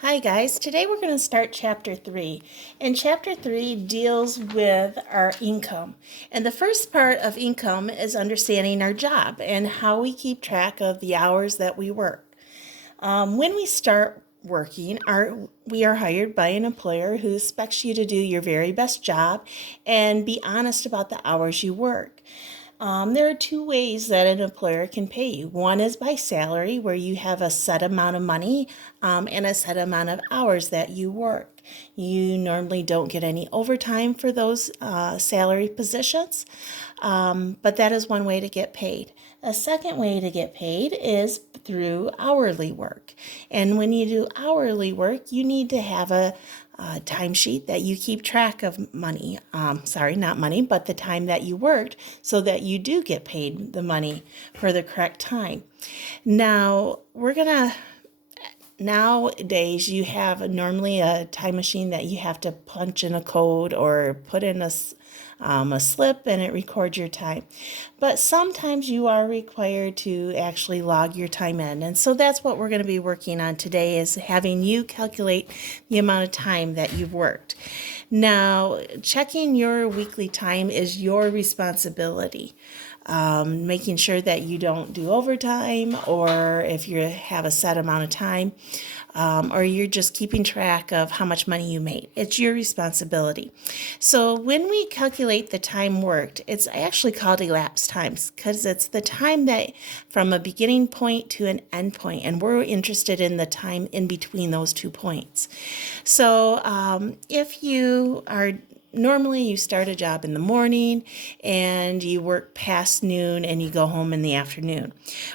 Hi guys, today we're going to start chapter 3. And chapter 3 deals with our income. And the first part of income is understanding our job and how we keep track of the hours that we work. When we start working, we are hired by an employer who expects you to do your very best job and be honest about the hours you work. There are two ways that an employer can pay you. One is by salary, where you have a set amount of money and a set amount of hours that you work. You normally don't get any overtime for those salary positions, but that is one way to get paid. A second way to get paid is through hourly work. And when you do hourly work, you need to have a timesheet that you keep track of money. Not money, but the time that you worked so that you do get paid the money for the correct time. Nowadays, you have normally a time machine that you have to punch in a code or put in a slip and it records your time. But sometimes you are required to actually log your time in. And so that's what we're going to be working on today, is having you calculate the amount of time that you've worked. Now, checking your weekly time is your responsibility. Making sure that you don't do overtime, or if you have a set amount of time, or you're just keeping track of how much money you made. It's your responsibility. So when we calculate the time worked, it's actually called elapsed times because it's the time that from a beginning point to an end point, and we're interested in the time in between those 2 points. So if you are normally you start a job in the morning and you work past noon and you go home in the afternoon.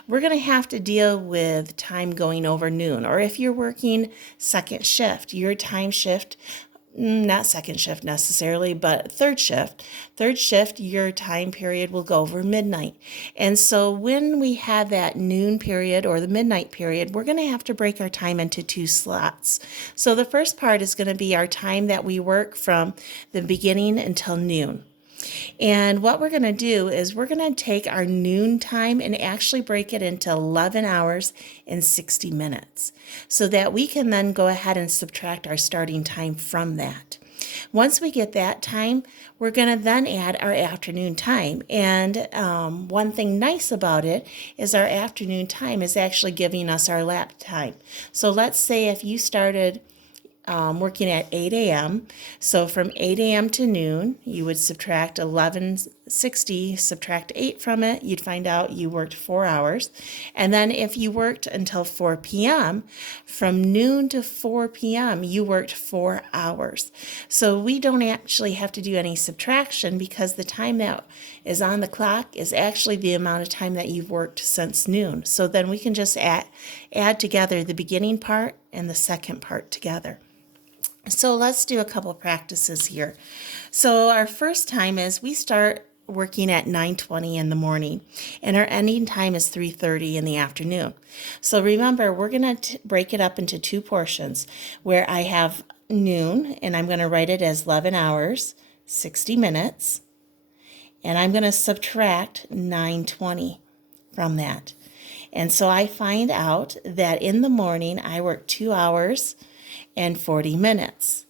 We're going to have to deal with time going over noon. Or if you're working second shift, your time shift, not second shift necessarily, but third shift, your time period will go over midnight. And so when we have that noon period or the midnight period, we're going to have to break our time into 2 slots. So the first part is going to be our time that we work from the beginning until noon. And what we're going to do is we're going to take our noon time and actually break it into 11 hours and 60 minutes so that we can then go ahead and subtract our starting time from that. Once we get that time, we're going to then add our afternoon time. And one thing nice about it is our afternoon time is actually giving us our lap time. So let's say if you started working at 8 a.m. So from 8 a.m. to noon, you would subtract 1160, subtract 8 from it. You'd find out you worked 4 hours. And then if you worked until 4 p.m., from noon to 4 p.m., you worked 4 hours. So we don't actually have to do any subtraction because the time that is on the clock is actually the amount of time that you've worked since noon. So then we can just add together the beginning part and the second part together. So let's do a couple practices here. So our first time is we start working at 9:20 in the morning and our ending time is 3:30 in the afternoon. So remember, we're going to break it up into 2 portions where I have noon and I'm going to write it as 11 hours, 60 minutes, and I'm going to subtract 9:20 from that. And so I find out that in the morning I work 2 hours and 40 minutes.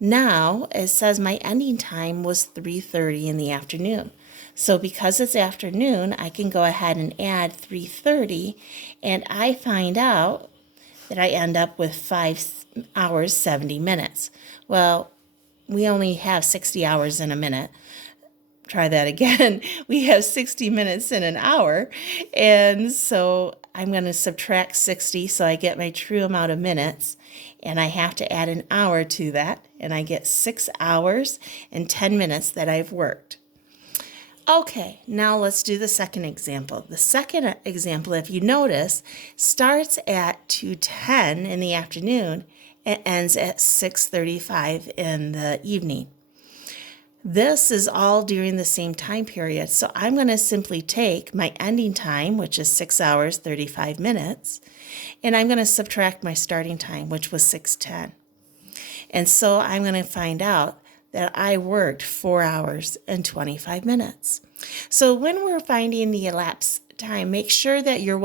Now, it says my ending time was 3:30 in the afternoon. So because it's afternoon, I can go ahead and add 3:30, and I find out that I end up with 5 hours, 70 minutes. Well, we only have 60 hours in a minute. Try that again. We have 60 minutes in an hour. And so I'm going to subtract 60 so I get my true amount of minutes. And I have to add an hour to that. And I get 6 hours and 10 minutes that I've worked. Okay, now let's do the second example. The second example, if you notice, starts at 2:10 in the afternoon and ends at 6:35 in the evening. This is all during the same time period, so I'm going to simply take my ending time, which is 6 hours, 35 minutes, and I'm going to subtract my starting time, which was 6:10. And so I'm going to find out that I worked 4 hours and 25 minutes. So when we're finding the elapsed time, make sure that you're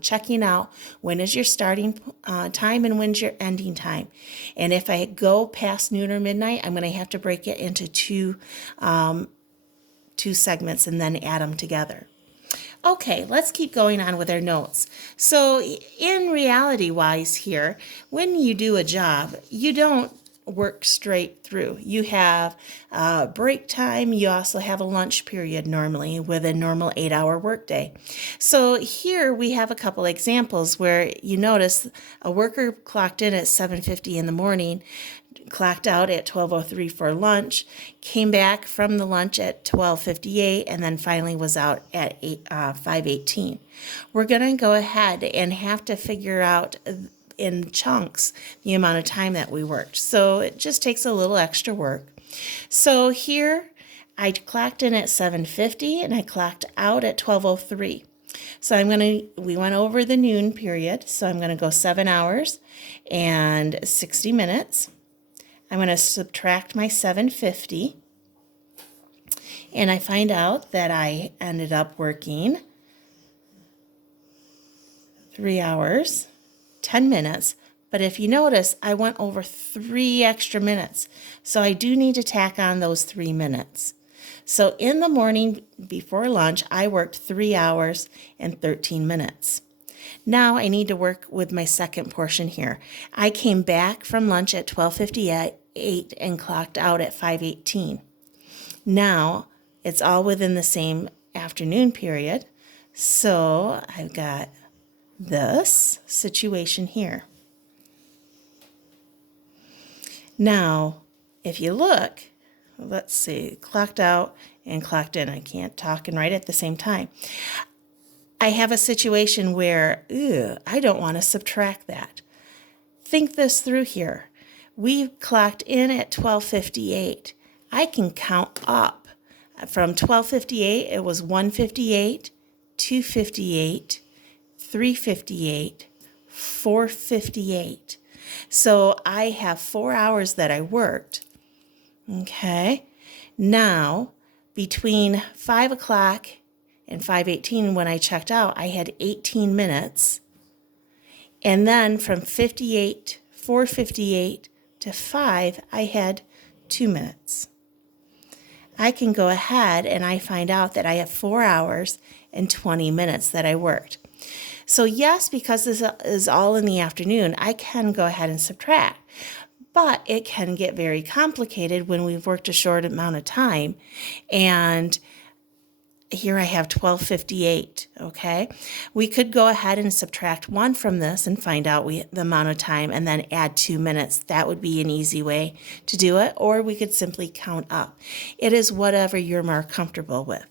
checking out when is your starting time and when's your ending time. And if I go past noon or midnight, I'm going to have to break it into two segments and then add them together. Okay, let's keep going on with our notes. So in reality wise here, when you do a job, you don't work straight through. You have break time. You also have a lunch period normally with a normal 8-hour workday. So here we have a couple examples where you notice a worker clocked in at 7:50 in the morning, clocked out at 12:03 for lunch, came back from the lunch at 12:58, and then finally was out at 5:18. We're going to go ahead and have to figure out in chunks the amount of time that we worked. So it just takes a little extra work. So here I clocked in at 7:50 and I clocked out at 12:03. So we went over the noon period. So I'm going to go 7 hours and 60 minutes. I'm going to subtract my 750, and I find out that I ended up working 3 hours, 10 minutes. But if you notice, I went over 3 extra minutes. So I do need to tack on those 3 minutes. So in the morning before lunch, I worked 3 hours and 13 minutes. Now I need to work with my second portion here. I came back from lunch at 12:58 and clocked out at 5:18. Now it's all within the same afternoon period. So I've got this situation here. Now, if you look, let's see, clocked out and clocked in. I can't talk and write at the same time. I have a situation where, I don't want to subtract that. Think this through here. We clocked in at 12:58. I can count up. From 12:58, it was 1:58, 2:58, 3:58, 4:58. So I have 4 hours that I worked. Okay. Now, between 5 o'clock and 5:18 when I checked out, I had 18 minutes. And then from 4:58 to 5, I had 2 minutes. I can go ahead and I find out that I have 4 hours and 20 minutes that I worked. So yes, because this is all in the afternoon, I can go ahead and subtract. But it can get very complicated when we've worked a short amount of time. And here I have 12:58, okay? We could go ahead and subtract 1 from this and find out the amount of time and then add 2 minutes. That would be an easy way to do it, or we could simply count up. It is whatever you're more comfortable with.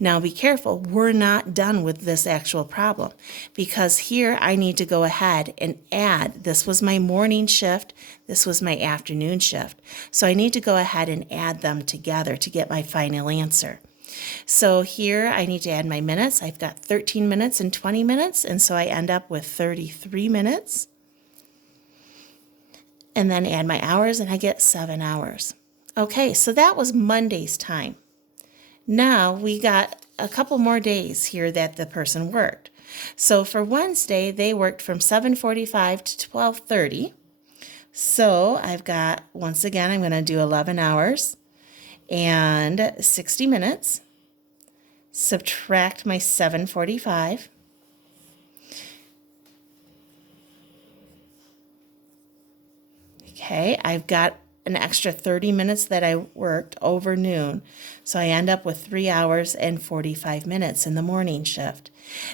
Now be careful, we're not done with this actual problem because here I need to go ahead and add. This was my morning shift, this was my afternoon shift. So I need to go ahead and add them together to get my final answer. So here I need to add my minutes. I've got 13 minutes and 20 minutes, and so I end up with 33 minutes. And then add my hours, and I get 7 hours. Okay, so that was Monday's time. Now we got a couple more days here that the person worked. So for Wednesday, they worked from 7:45 to 12:30. So I've got, once again, I'm going to do 11 hours and 60 minutes. Subtract my 7:45. Okay, I've got an extra 30 minutes that I worked over noon. So I end up with 3 hours and 45 minutes in the morning shift.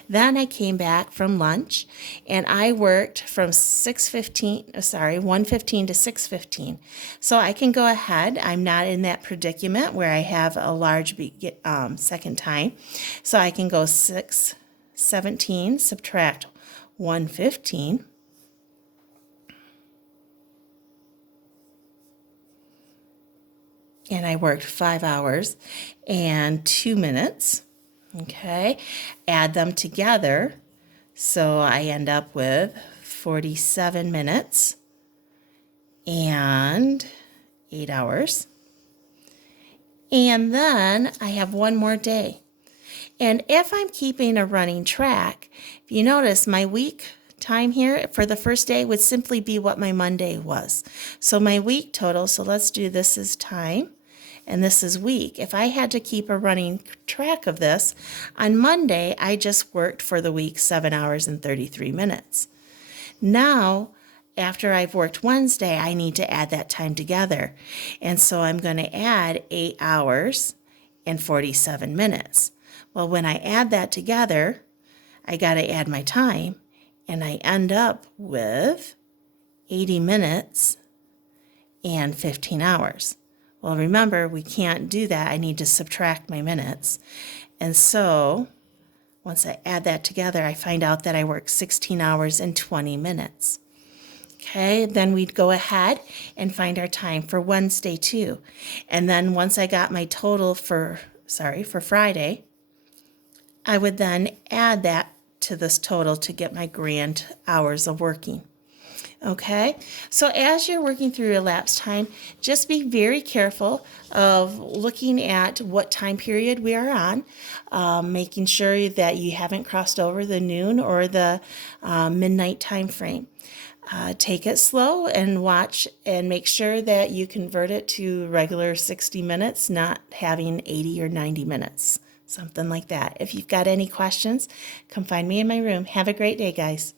Then I came back from lunch and I worked from 1:15 to 6:15. So I can go ahead. I'm not in that predicament where I have a large second time. So I can go 6:17, subtract 1:15. And I worked 5 hours and 2 minutes. Okay, add them together. So I end up with 47 minutes and 8 hours. And then I have one more day. And if I'm keeping a running track, if you notice, my week time here for the first day would simply be what my Monday was. So my week total, so let's do this is time and this is week. If I had to keep a running track of this, on Monday I just worked for the week 7 hours and 33 minutes. Now, after I've worked Wednesday, I need to add that time together. And so I'm going to add 8 hours and 47 minutes. Well, when I add that together, I got to add my time, and I end up with 80 minutes and 15 hours. Well, remember, we can't do that. I need to subtract my minutes. And so once I add that together, I find out that I work 16 hours and 20 minutes. Okay, then we'd go ahead and find our time for Wednesday too. And then once I got my total for Friday, I would then add that to this total to get my grand hours of working. Okay, so as you're working through elapsed time, just be very careful of looking at what time period we are on, making sure that you haven't crossed over the noon or the midnight time frame. Take it slow and watch and make sure that you convert it to regular 60 minutes, not having 80 or 90 minutes, something like that. If you've got any questions, come find me in my room. Have a great day, guys.